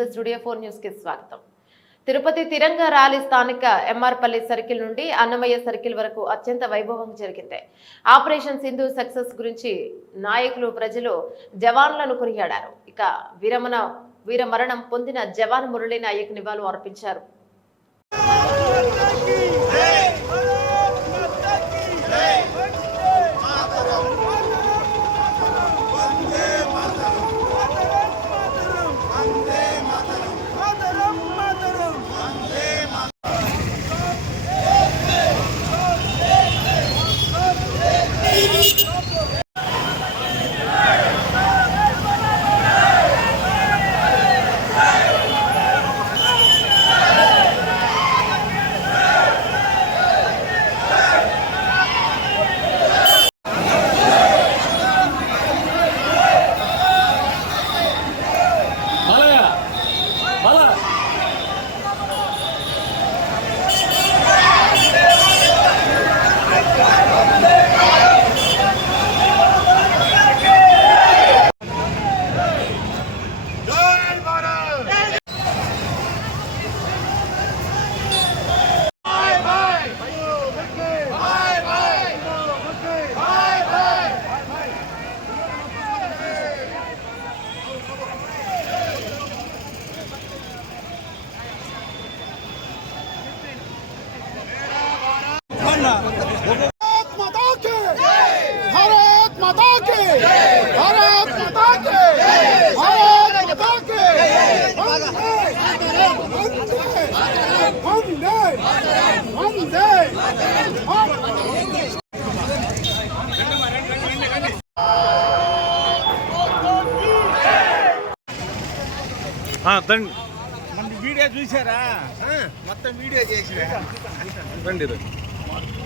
నమస్తే studio four న్యూస్కి స్వాగతం. తిరుపతి తిరంగ ర్యాలీ స్థానిక ఎంఆర్పల్లి సర్కిల్ నుండి అన్నమయ్య సర్కిల్ వరకు అత్యంత వైభవం జరిగింది. ఆపరేషన్ సింధు సక్సెస్ గురించి నాయకులు ప్రజలు జవాన్లను కొనియాడారు. ఇక విరమణ వీరమరణం పొందిన జవాన్ మురళీ నాయక్ నివాళులు అర్పించారు. మన వీడియో చూసారా మొత్తం వీడియో చేసి రండి రండి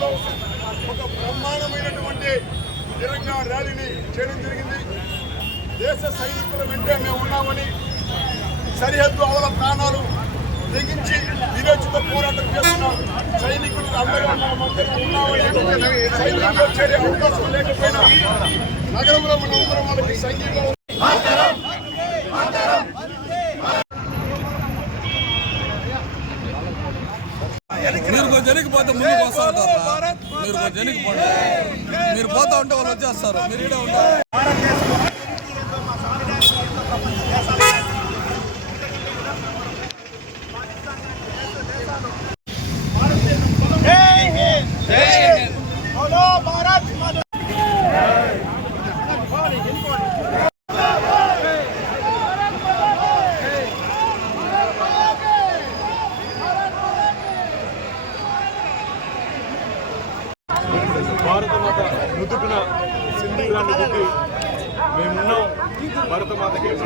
తిరుపతి ఒక బ్రహ్మాండమైనటువంటి తిరంగా ర్యాలీని చేయడం జరిగింది. దేశ సైనికుల వెంటే మేము ఉన్నామని సరిహద్దు అవల ప్రాణాలు తెగించి విరోచిత పోరాటం చేస్తున్న సైనికులు అందరూ మనమందరం ఉన్నామని సైనికుల్లో చేరే అవకాశం లేకపోయినా నగరంలో మన వాళ్ళకి సంఘీభావం మీరు కొంచెం పోతే ముందుకు వస్తా ఉంటారు మీరు కొంచెం వెనక్కిపోండి మీరు పోతా ఉంటే వాళ్ళు వచ్చేస్తారు. మీరు ఈడే ఉంటారు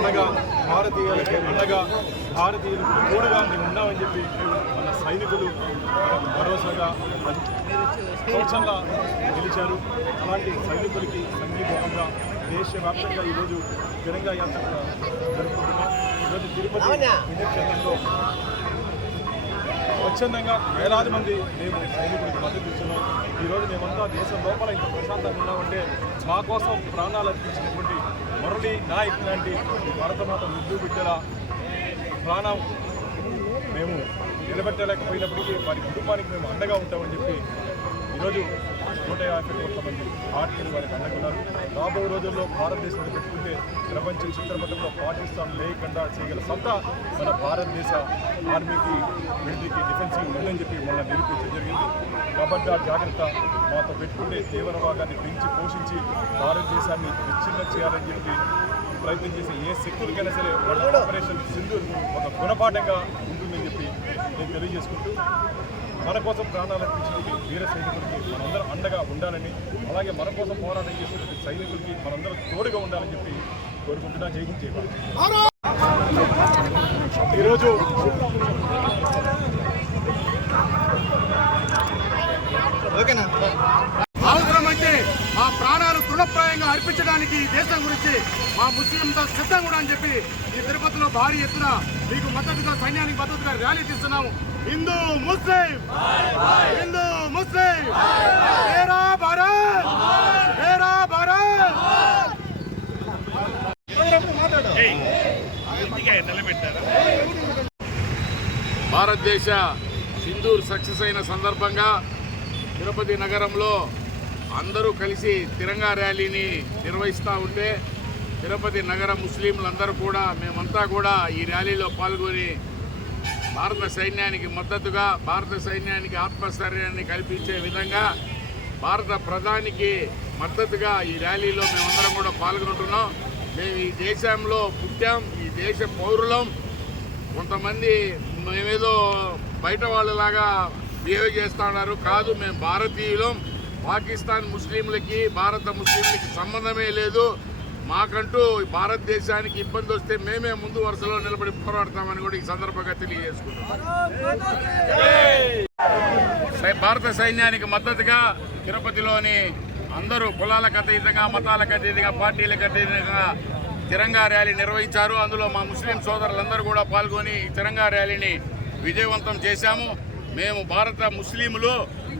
అండగా భారతీయులకి అండగా భారతీయులకు తోడుగా మేము ఉన్నామని చెప్పి మన సైనికులు భరోసాగా కవచంలా గెలిచారు అలాంటి సైనికులకి సంఘీభావంగా దేశవ్యాప్తంగా ఈరోజు తిరంగా యాత్ర జరుపుకుంటున్నాం. ఈరోజు తిరుపతి పుణ్యక్షేత్రంలో స్వచ్ఛందంగా వేలాది మంది మేము సైనికులకు మద్దతు ఇస్తున్నాం. ఈరోజు మేమంతా దేశం లోపల ఇంత ప్రశాంతంగా ఉన్నామంటే మా కోసం ప్రాణాలు అర్పించినటువంటి మురళీ నాయక్ లాంటి భరతమాత ముద్దు బిడ్డల ప్రాణం మేము నిలబెట్టలేకపోయినప్పటికీ వారి కుటుంబానికి మేము అండగా ఉంటామని చెప్పి ఈరోజు నూట యాభై కోట్ల మంది భారతీయులు వారికి అండకున్నారు రాబో రోజుల్లో భారతదేశంలో పెట్టుకుంటే ప్రపంచ చిత్రపటంలో పాకిస్తాన్ లేకుండా చేయగల సత్తా మన భారతదేశ ఆర్మీకి మిలిటరీకి డిఫెన్స్కి ఉందని చెప్పి మొన్న నిరూపించడం జరిగింది. కాబట్టి ఆ జాగ్రత్త మాతో పెట్టుకుంటే తీవ్రవాదాన్ని పెంచి పోషించి భారతదేశాన్ని విచ్ఛిన్నం చేయాలని చెప్పి ప్రయత్నం చేసే ఏ శక్తులకైనా సరే వాళ్ళ ఆపరేషన్ సింధు ఒక గుణపాఠంగా ఉంటుందని చెప్పి నేను తెలియజేసుకుంటూ మన కోసం ప్రాణాలు అర్పించినటువంటి వీర సైనికులకి మనందరం అండగా ఉండాలని అలాగే మన కోసం పోరాటం చేసినటువంటి సైనికులకి మనందరం తోడుగా ఉండాలని చెప్పి కోరుకుంటున్నా జై హింద్ జై భారత్. ఈరోజు అవసరమైతే మా ప్రాణాలు తృణప్రాయంగా అర్పించడానికి దేశం గురించి మా ముస్లింతో సిద్ధం కూడా అని చెప్పి ఈ తిరుపతిలో భారీ ఎత్తున మీకు మద్దతుగా సైన్యానికి మద్దతుగా ర్యాలీ తీస్తున్నాము. హిందూ ముస్లిం! హిందూ ముస్లిం! తేరా భారత్! తేరా భారత్! భారతదేశ సింధూర్ సక్సెస్ అయిన సందర్భంగా తిరుపతి నగరంలో అందరూ కలిసి తిరంగా ర్యాలీని నిర్వహిస్తూ ఉంటే తిరుపతి నగర ముస్లింలందరూ కూడా మేమంతా కూడా ఈ ర్యాలీలో పాల్గొని భారత సైన్యానికి మద్దతుగా భారత సైన్యానికి ఆత్మస్థైర్యాన్ని కల్పించే విధంగా భారత ప్రధానికి మద్దతుగా ఈ ర్యాలీలో మేమందరం కూడా పాల్గొంటున్నాం. మేము ఈ దేశంలో పుట్టాం ఈ దేశ పౌరులం. కొంతమంది మేమేదో బయట వాళ్ళలాగా బిహేవ్ చేస్తూ ఉన్నారు. కాదు మేము భారతీయులం. పాకిస్తాన్ ముస్లింలకి భారత ముస్లింలకి సంబంధమే లేదు. మాకంటూ భారతదేశానికి ఇబ్బంది వస్తే మేమే ముందు వరుసలో నిలబడి పోరాడతామని కూడా ఈ సందర్భంగా తెలియజేసుకుంటాం సై- భారత సైన్యానికి మద్దతుగా తిరుపతిలోని అందరూ కులాలకు అతీతంగా మతాలకు అతీతంగా పార్టీలకు అతీతంగా తిరంగా ర్యాలీ నిర్వహించారు. అందులో మా ముస్లిం సోదరులందరూ కూడా పాల్గొని తిరంగా ర్యాలీని విజయవంతం చేశాము. మేము భారత ముస్లింలు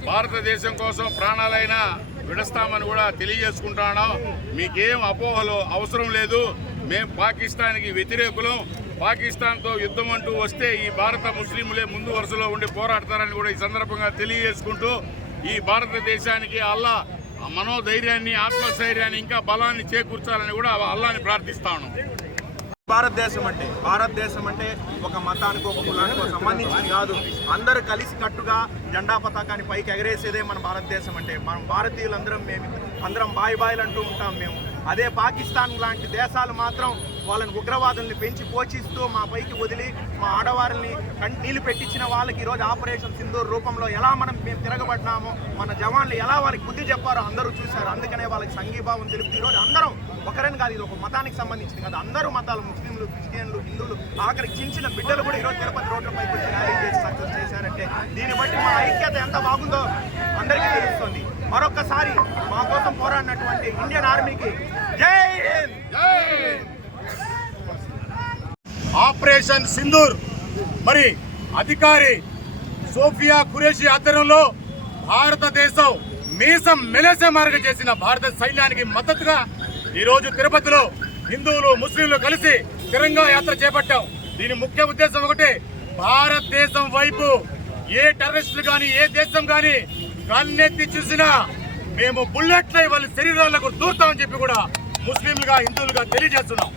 భారతదేశం కోసం ప్రాణాలైనా విడస్తామని కూడా తెలియజేసుకుంటాను. మీకేం అపోహలు అవసరం లేదు. మేము పాకిస్తాన్కి వ్యతిరేకులం. పాకిస్తాన్తో యుద్ధం అంటూ వస్తే ఈ భారత ముస్లింలే ముందు వరుసలో ఉండి పోరాడతారని కూడా ఈ సందర్భంగా తెలియజేసుకుంటూ ఈ భారతదేశానికి అల్లా మనోధైర్యాన్ని ఆత్మస్థైర్యాన్ని ఇంకా బలాన్ని చేకూర్చాలని కూడా అల్లాని ప్రార్థిస్తాను భారతదేశం అంటే భారతదేశం అంటే ఒక మతానికి ఒక కులానికి సంబంధించింది కాదు. అందరూ కలిసి కట్టుగా జెండా పతాకాన్ని పైకి ఎగరేసేదే మన భారతదేశం అంటే. మనం భారతీయులందరం మేము అందరం బాయ్ బాయ్లు అంటూ ఉంటాం మేము. అదే పాకిస్తాన్ లాంటి దేశాలు మాత్రం వాళ్ళని ఉగ్రవాదుల్ని పెంచి పోషిస్తూ మా పైకి వదిలి మా ఆడవారిని నీళ్ళు పెట్టించిన వాళ్ళకి ఈరోజు ఆపరేషన్ సింధూర్ రూపంలో ఎలా మనం మేము తిరగబడినామో మన జవాన్లు ఎలా వాళ్ళకి బుద్ధి చెప్పారో అందరూ చూశారు. అందుకనే వాళ్ళకి సంఘీభావం తెలుపుతూ ఈరోజు అందరం ఒకరని కాదు ఇది ఒక మతానికి సంబంధించింది కాదు. అందరూ మతాలు ముస్లింలు క్రిస్టియన్లు హిందువులు ఆఖరికి చిన్న చిన్న బిడ్డలు కూడా ఈరోజు తిరుపతి రోడ్లపైకి వచ్చి ర్యాలీ చేసి సక్సెస్ చేశారంటే దీన్ని బట్టి మా ఐక్యత ఎంత బాగుందో అందరికీ తెలుస్తుంది. మరొకసారి మా కోసం పోరాడినటువంటి ఇండియన్ ఆర్మీకి జై హింద్! ఆపరేషన్ సింధూర్. మరి అధికారి సోఫియా ఖురేషి ఆధ్వర్యంలో భారతదేశం మీసం మెలసే మార్గ చేసిన భారత సైన్యానికి మద్దతుగా ఈరోజు తిరుపతిలో హిందువులు ముస్లింలు కలిసి తిరంగా యాత్ర చేపట్టాం. దీని ముఖ్య ఉద్దేశం ఒకటే భారతదేశం వైపు ఏ టెర్రరిస్టులు కానీ ఏ దేశం కానీ కన్నెత్తి చూసినా మేము బుల్లెట్లై వాళ్ళ శరీరాలకు దూరుతామని చెప్పి కూడా ముస్లింలుగా హిందువులుగా తెలియజేస్తున్నాం.